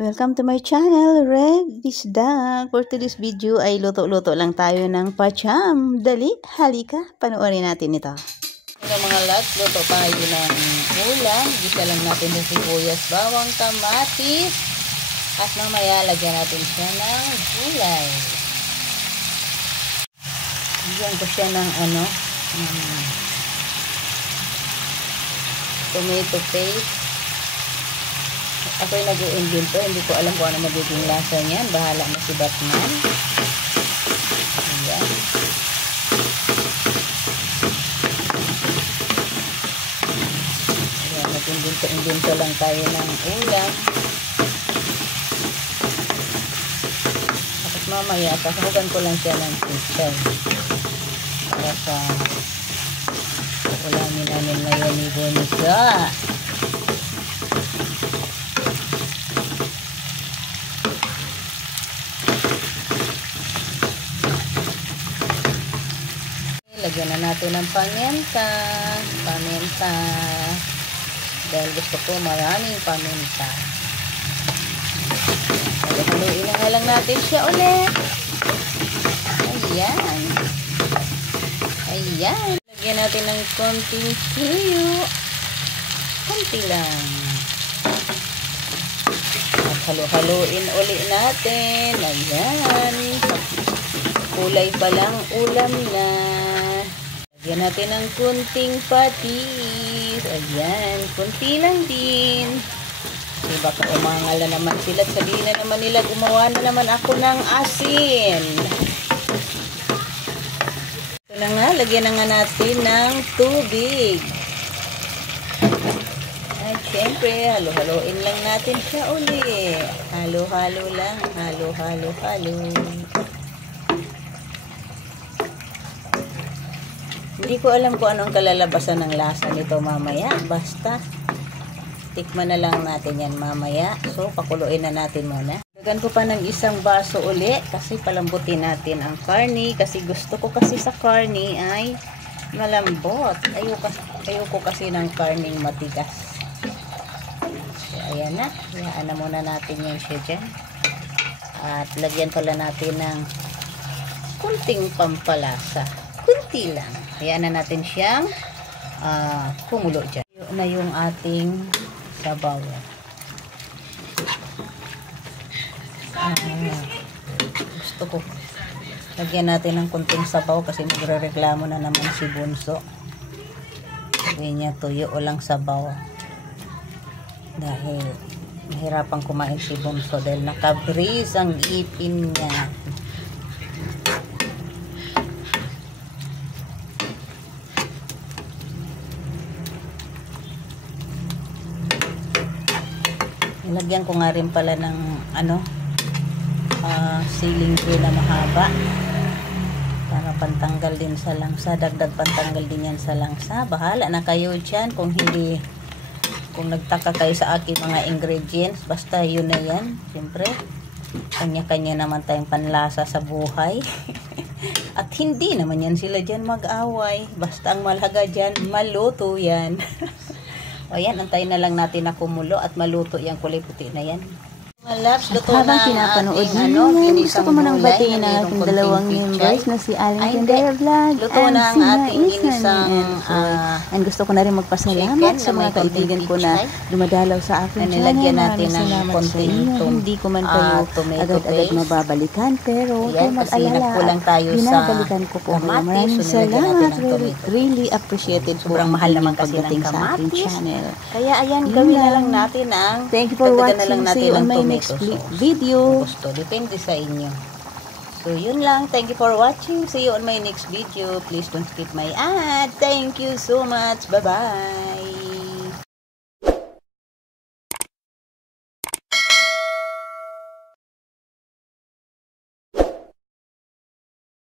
Welcome to my channel, Red Disdag. For today's video ay luto-luto lang tayo ng pacham. Dali, halika, panoorin natin ito. Ito mga lads, luto tayo ng ulam. Gisa lang natin sa sibuyas, bawang, kamatis. At mamaya lagyan natin siya ng gulay. Lagyan ko siya ng tomato paste. Ako'y nag-i-invento, hindi ko alam kung ano magiging lasa niyan. Bahala na si Batman. Ayan. Ayan, nag-invento lang tayo ng ulam. Tapos mamaya, sasahugan ko lang siya ng chicken. Para sa ulamin namin ngayon ni Bonisa. Lagyan na natin ng paminta. Dahil gusto ko maraming paminta. Haluin na lang natin siya ulit. Ayan. Lagyan natin ng konting tuyo. Konti lang. At haluin ulit natin. Ayan. Kulay pa lang ulam na. Lagyan natin ng kunting patis. Ayan, kunti lang din. Kasi baka umangala naman sila at sabihin na naman nila, gumawa na naman ako ng asin. Ito na nga, lagyan na nga natin ng tubig. At syempre, halo-haloin lang natin siya uli. Halo-halo lang, halo-halo. Hindi ko alam kung anong kalalabasan ng lasa nito mamaya. Basta, tikman na lang natin yan mamaya. So, pakuluin na natin muna. Dagan ko pa ng isang baso uli kasi palambutin natin ang karni. Kasi gusto ko kasi sa karni ay malambot. Ayoko kasi ng karning matigas. So, ayan na. Hayaan na muna natin yan siya dyan. At lagyan pala natin ng kunting pampalasa. Kunti lang. Hayaan na natin siyang kumulo dyan. Yun na yung ating sabaw. Gusto ko. Lagyan natin ng kunting sabaw kasi magre-reklamo na naman si Bunso. Sabi niya tuyo o lang sabaw. Dahil nahirapan kumain si Bunso dahil nakabris ang ipin niya. Lagyan ko nga rin pala ng ceiling tray na mahaba para pantanggal din sa langsa. Dagdag pantanggal din yan sa langsa. Bahala na kayo dyan kung nagtaka kayo sa aking mga ingredients. Basta yun na yan. Siyempre, kanya-kanya naman tayong panlasa sa buhay. At hindi naman yan sila dyan mag-away. Basta ang malaga dyan, maluto yan. O yan, antayin na lang natin na kumulo at maluto yung kulay puti na yan. Mga loves, luto na ang ating gusto ko manang batiin ang ating dalawang members na si Aling Tendera Vlog and si ating Maisan. And gusto ko na rin magpasalamat sa mga kaibigan ko na dumadalaw sa aking channel. Nilagyan natin ng Salamat sa konting inyo. Hindi ko man kayo tomato agad-agad paste. mababalikan, pero Yan, huwag kasi mag-alala. nagkulang tayo sa Binabalikan ko po. kamatis, Maraming so nilagyan natin salamat. ng tomato. Really appreciated po. Sobrang mahal naman kasi ng pagdating sa aking kamatis. channel. Kaya ayan, Yun gawin na lang. lang natin ang Thank you for dagdagan na lang watching. natin See you on ng my tomato next sauce. video. Gusto, depende sa inyo. So yun lang, thank you for watching. See you on my next video. Please don't skip my ad. Thank you so much. Bye bye.